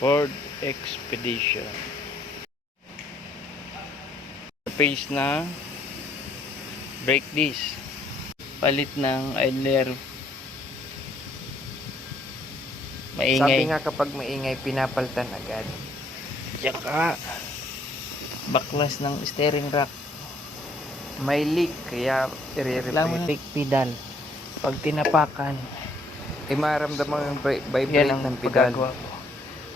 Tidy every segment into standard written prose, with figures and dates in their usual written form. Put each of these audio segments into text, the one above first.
Ford Expedition. Pace na brake disc. Palit ng idler. Maingay. Sabi nga kapag maingay, pinapaltan agad. Tsaka baklas ng steering rack. May leak, kaya Lang mo i-repair. brake pedal. Pag tinapakan, Maramdaman yung yan vibrate ang ng pedal. pagagawa ko.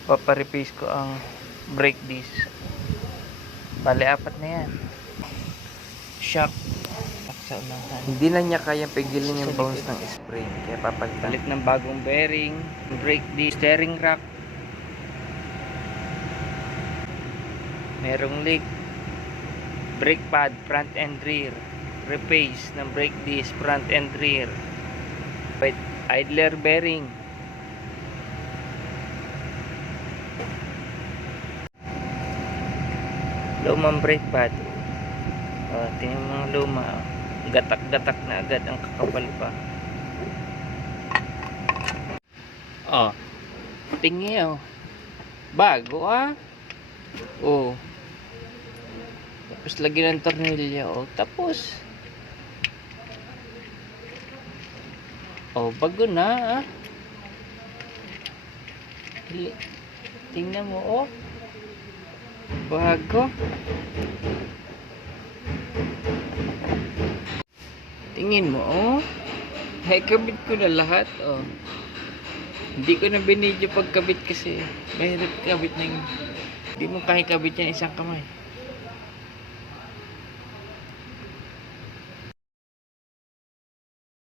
Papareplace ko ang brake disc. Bale, 4 na yan. Shock sa unahan. Hindi na niya kayang pigilin yung Sa bounce likod. ng spring, kaya papalitan. Palit ng bagong bearing, brake disc, steering rack. Merong leak. Brake pad, front and rear. Replace ng brake disc, front and rear. Idler bearing. Lumang brake pad. Tingnan mo mga luma. Gatak-gatak na agad ang kakapal pa. Tingin bago tapos lagyan ng tornilyo. Tapos bago na tingnan mo bago. Tingin mo kabit ko na lahat hindi ko na binidyo pagkabit kasi mahirap kabit na hindi mo kaya kabit yan isang kamay.